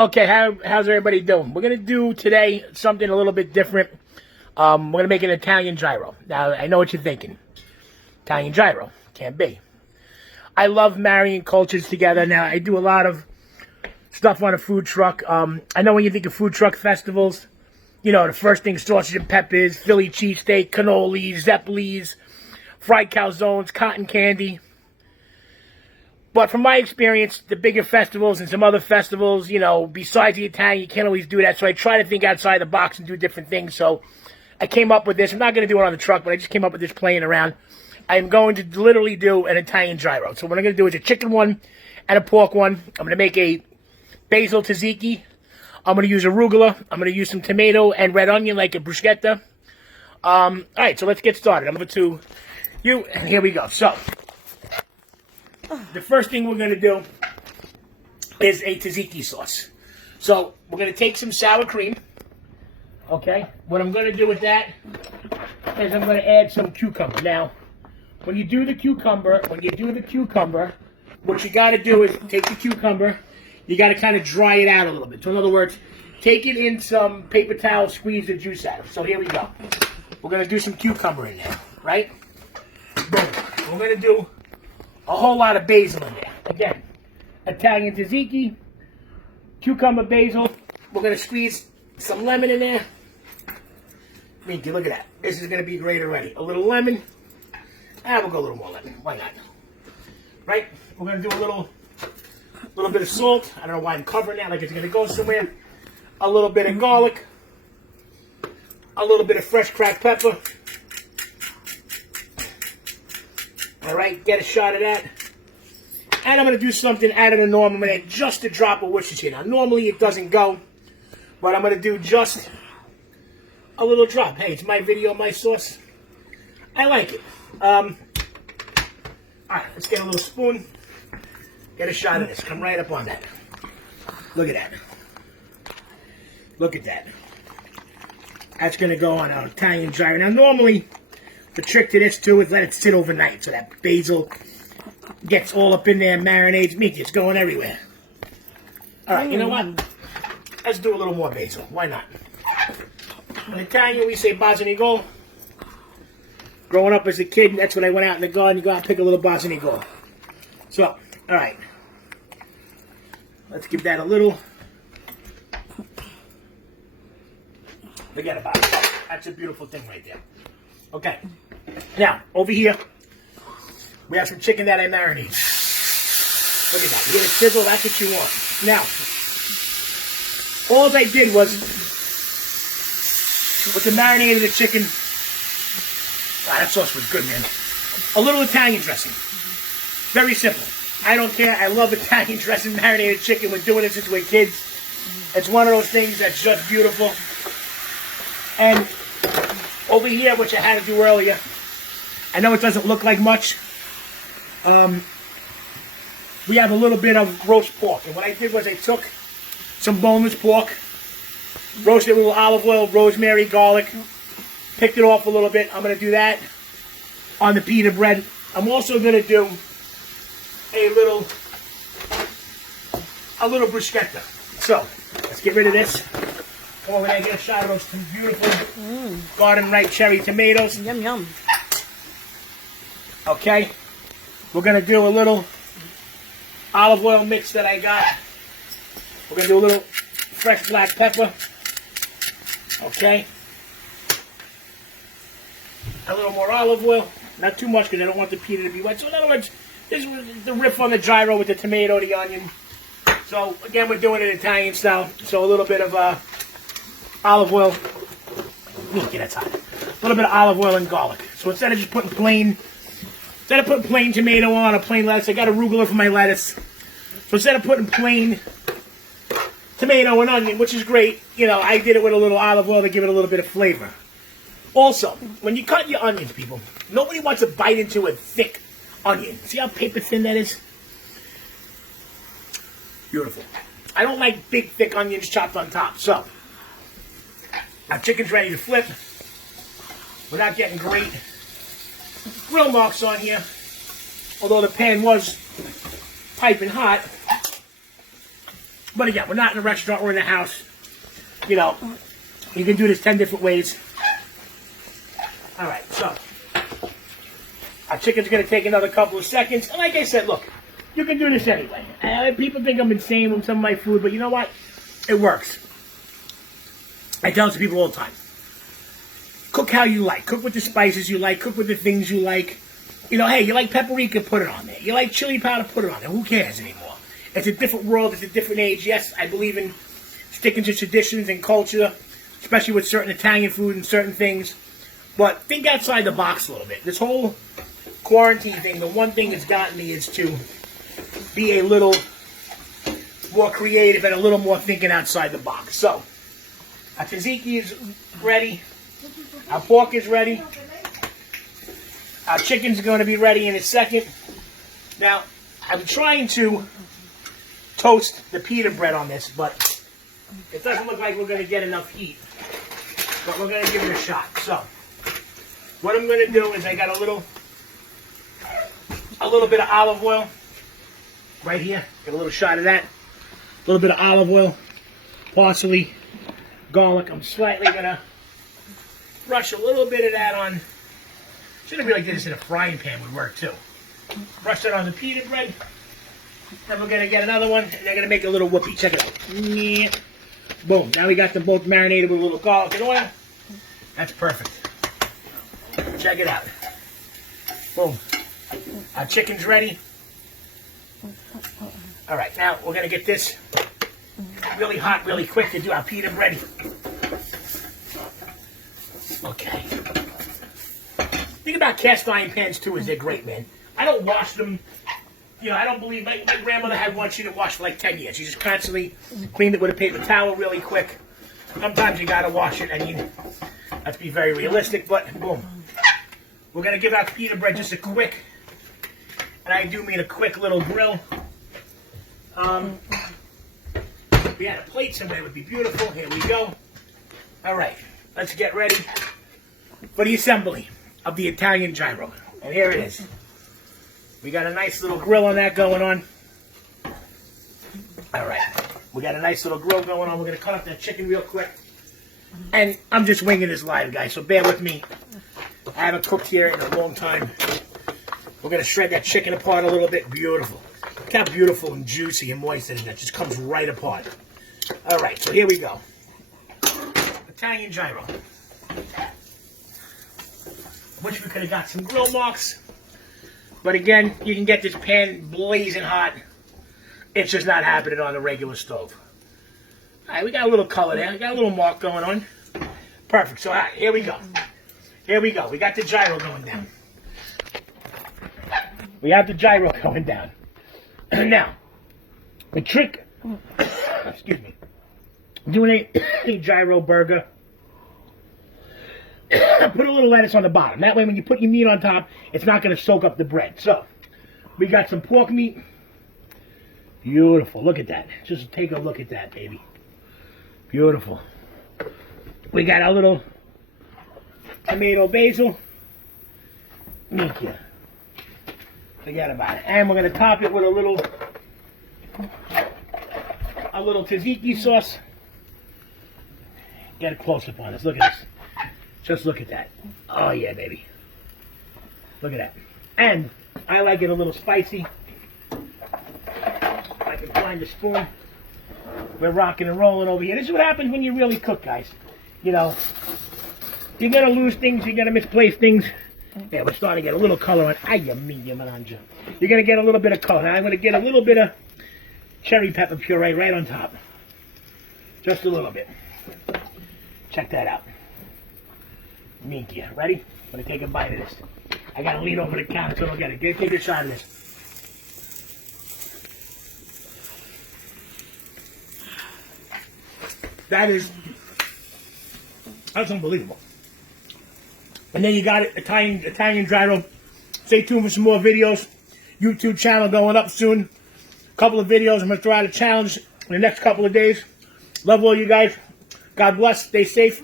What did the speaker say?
Okay, how's everybody doing? We're going to do today something a little bit different. We're going to make an Italian gyro. Now, I know what you're thinking. Italian gyro. Can't be. I love marrying cultures together. Now, I do a lot of stuff on a food truck. I know when you think of food truck festivals, you know, the first thing, sausage and peppers, Philly cheesesteak, cannolis, zeppelis, fried calzones, cotton candy. But from my experience, the bigger festivals and some other festivals, you know, besides the Italian, you can't always do that. So I try to think outside the box and do different things. So I came up with this. I'm not going to do it on the truck, but I just came up with this playing around. I'm going to literally do an Italian gyro. So what I'm going to do is a chicken one and a pork one. I'm going to make a basil tzatziki. I'm going to use arugula. I'm going to use some tomato and red onion like a bruschetta. All right, so let's get started. I'm going to you, and here we go. So the first thing we're going to do is a tzatziki sauce. So we're going to take some sour cream. Okay. What I'm going to do with that is I'm going to add some cucumber. Now, when you do the cucumber, what you got to do is take the cucumber. You got to kind of dry it out a little bit. So in other words, take it in some paper towel, squeeze the juice out of it. So here we go. We're going to do some cucumber in there, right? Boom. We're going to do a whole lot of basil in there. Again, Italian tzatziki, cucumber, basil. We're going to squeeze some lemon in there. Minky, look at that. This is going to be great already. A little lemon. We'll go a little more lemon. Why not? Right? We're going to do a little bit of salt. I don't know why I'm covering that like it's going to go somewhere. A little bit of garlic. A little bit of fresh cracked pepper. All right, get a shot of that. And I'm going to do something out of the norm. I'm going to add just a drop of Worcestershire. Now, normally it doesn't go, but I'm going to do just a little drop. Hey, it's my video, my sauce. I like it. All right, let's get a little spoon. Get a shot of this. Come right up on that. Look at that. Look at that. That's going to go on our Italian gyro. Now, normally, the trick to this, too, is let it sit overnight so that basil gets all up in there, marinades, meat. It's going everywhere. All right, you know what? Let's do a little more basil. Why not? In Italian, we say basilico. Growing up as a kid, that's when I went out in the garden. You go out and pick a little basilico. So, all right. Let's give that a little. Forget about it. That's a beautiful thing right there. Okay. Now, over here, we have some chicken that I marinated. Look at that. You get a sizzle, that's what you want. Now, all I did was, with the marinated chicken, that sauce was good, man. A little Italian dressing. Very simple. I don't care. I love Italian dressing, marinated chicken. We're doing it since we're kids. It's one of those things that's just beautiful. And over here, which I had to do earlier, I know it doesn't look like much. We have a little bit of roast pork. And what I did was I took some boneless pork, roasted it with a little olive oil, rosemary, garlic, picked it off a little bit. I'm going to do that on the pita bread. I'm also going to do a little bruschetta. So, let's get rid of this. Come over there and get a shot of those two beautiful garden right cherry tomatoes. Yum, yum. Okay. We're going to do a little olive oil mix that I got. We're going to do a little fresh black pepper. Okay. A little more olive oil. Not too much because I don't want the pita to be wet. So in other words, this is the riff on the gyro with the tomato, the onion. So again, we're doing it Italian style. So a little bit of olive oil. That's hot. A little bit of olive oil and garlic. So instead of just putting plain tomato on, a plain lettuce, I got arugula for my lettuce. So instead of putting plain tomato and onion, which is great, you know, I did it with a little olive oil to give it a little bit of flavor. Also, when you cut your onions, people, nobody wants to bite into a thick onion. See how paper thin that is? Beautiful. I don't like big, thick onions chopped on top. So, our chicken's ready to flip without getting great grill marks on here. Although the pan was piping hot. But again, we're not in a restaurant, we're in a house. You know, you can do this 10 different ways. All right, so our chicken's going to take another couple of seconds. And like I said, look, you can do this anyway. People think I'm insane with some of my food, but you know what? It works. I tell it to people all the time. Cook how you like. Cook with the spices you like. Cook with the things you like. You know, hey, you like paprika, put it on there. You like chili powder, put it on there. Who cares anymore? It's a different world. It's a different age. Yes, I believe in sticking to traditions and culture, especially with certain Italian food and certain things. But think outside the box a little bit. This whole quarantine thing, the one thing that's gotten me is to be a little more creative and a little more thinking outside the box. So, our tzatziki is ready. Our pork is ready. Our chicken's going to be ready in a second. Now, I'm trying to toast the pita bread on this, but it doesn't look like we're going to get enough heat. But we're going to give it a shot. So, what I'm going to do is I got a little bit of olive oil right here. Get a little shot of that. A little bit of olive oil, parsley, garlic. I'm slightly going to brush a little bit of that on. Shouldn't really get this in a frying pan would work too. Brush that on the pita bread. Then we're going to get another one, and they're going to make a little whoopie. Check it out. Boom. Now we got them both marinated with a little garlic and oil. That's perfect. Check it out. Boom. Our chicken's ready. All right, now we're going to get this really hot, really quick to do our pita bread. Okay. Think about cast iron pans too, is they're great, man. I don't wash them. You know, I don't believe, my grandmother had one she didn't wash for like 10 years. She just constantly cleaned it with a paper towel really quick. Sometimes you got to wash it. I mean, let's be very realistic, but boom. We're going to give our pita bread just a quick, and I do mean a quick little grill. We had a plate somewhere, would be beautiful. Here we go. All right, let's get ready for the assembly of the Italian gyro. And here it is. We got a nice little grill on that going on. All right, we got a nice little grill going on. We're going to cut up that chicken real quick. And I'm just winging this live, guys, so bear with me. I haven't cooked here in a long time. We're going to shred that chicken apart a little bit. Beautiful. Look how beautiful and juicy and moist it is. That just comes right apart. All right, so here we go. Italian gyro. Wish we could have got some grill marks. But again, you can get this pan blazing hot. It's just not happening on the regular stove. All right, we got a little color there. We got a little mark going on. Perfect. So all right, here we go. Here we go. We got the gyro going down. We have the gyro going down. Now, the trick, excuse me, doing a gyro burger, put a little lettuce on the bottom. That way when you put your meat on top, it's not going to soak up the bread. So, we got some pork meat. Beautiful. Look at that. Just take a look at that, baby. Beautiful. We got our little tomato basil. Thank you. Forget about it. And we're going to top it with a little tzatziki sauce. Get a close-up on this. Look at this. Just look at that. Oh, yeah, baby. Look at that. And I like it a little spicy. If I can find the spoon. We're rocking and rolling over here. This is what happens when you really cook, guys. You know, you're going to lose things. You're going to misplace things. Yeah, we're starting to get a little color on. You're going to get a little bit of color. Now I'm going to get a little bit of cherry pepper puree right on top. Just a little bit. Check that out. Minchia. Ready? I'm going to take a bite of this. I got to lean over the counter so I don't get it. Take a shot of this. That's unbelievable. And then you got it, Italian gyro. Stay tuned for some more videos. YouTube channel going up soon. A couple of videos. I'm going to throw out a challenge in the next couple of days. Love all you guys. God bless. Stay safe.